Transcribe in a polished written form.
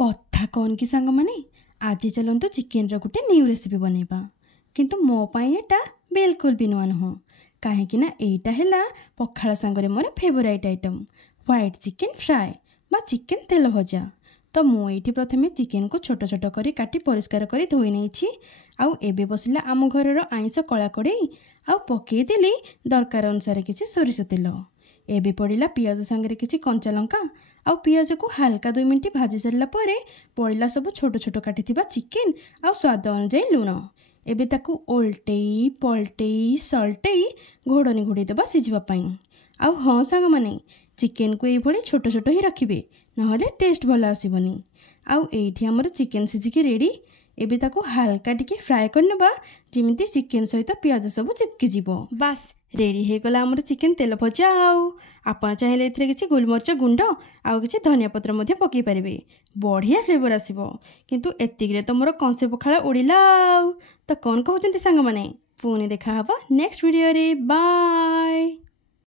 कथा कौन कि सांग माने आज चलते चिकेन गोटे न्यू रेसिपी बनैबा किंतु मो पाई एटा बिल्कुल भी नुआ नुह कहीं एटा है पखाल सांगरे मोर favourite item white chicken fry बा चिकेन तेल भजा। तो मुझे प्रथम चिकेन को छोट छोट करी काटी परिष्कार करी धोई नहीं आउ एबे बसिला आम घर आइंस कला कड़े आउ पकईदेली दरकार अनुसार किसी सोरिष तेल एबे पड़ा पियाज सांगे किसी कंचा लंका आउ पियाज को हल्का 2 मिनट भाजी सारा पर पड़ा सब छोट छोट काटी चिकेन आउ स्वाद अनुजाई लुण एबे ताकू ओल्टेई पलटेई सल्टेई घोड़नी घोड़े देवा सीझापी। आउ हाँ सांग माने चिकेन को ये छोट छोट ही रखिए ना टेस्ट भल आसबनी। आउ एठी हमर चिकेन सीझिकी रेडी एबे ताकू हल्का टिके फ्राए करनेबा जिमिति चिकेन सहित पियाज सब चिपकी जीवो। बास रेडी हो गला हमर चिकेन तेल भजा। आउ आपण चाहिले एथिरे किछि गोलमरिच गुंड आउ किछि धनिया पत्र मध्ये पकई पारिबे बढ़िया फ्लेवर आसीबो। किंतु एतिकरे तो मोर कंसे पखाला उड़िला। तो कौन कहउचंती सांग माने पुणी देखा हबो नेक्स्ट वीडियो रे। बाय।